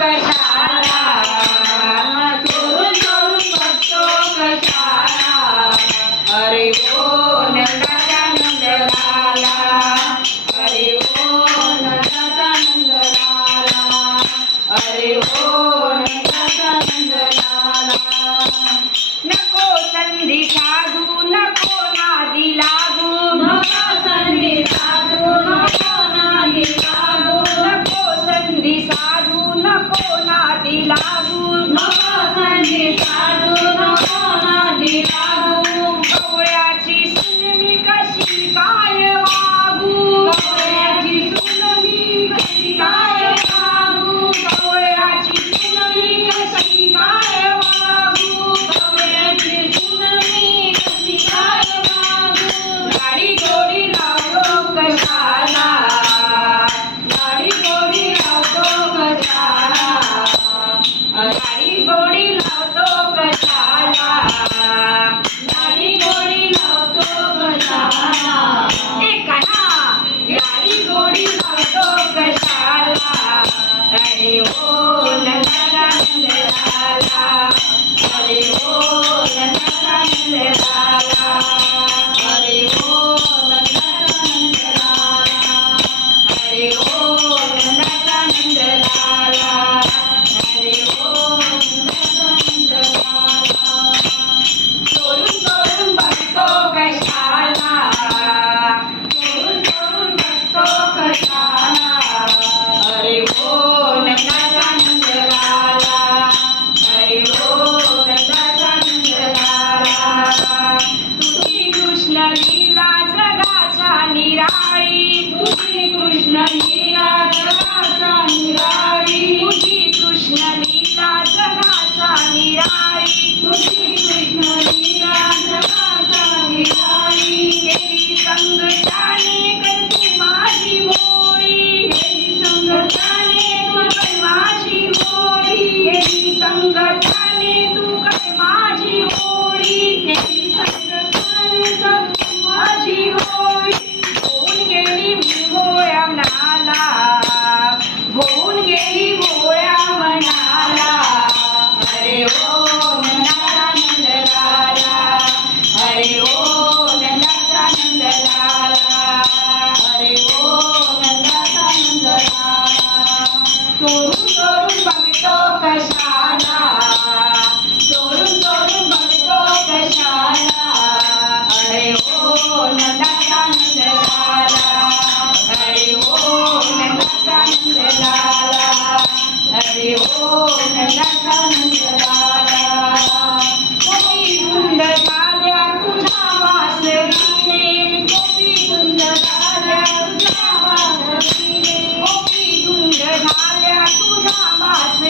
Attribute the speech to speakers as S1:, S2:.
S1: 等一下啊
S2: Krishna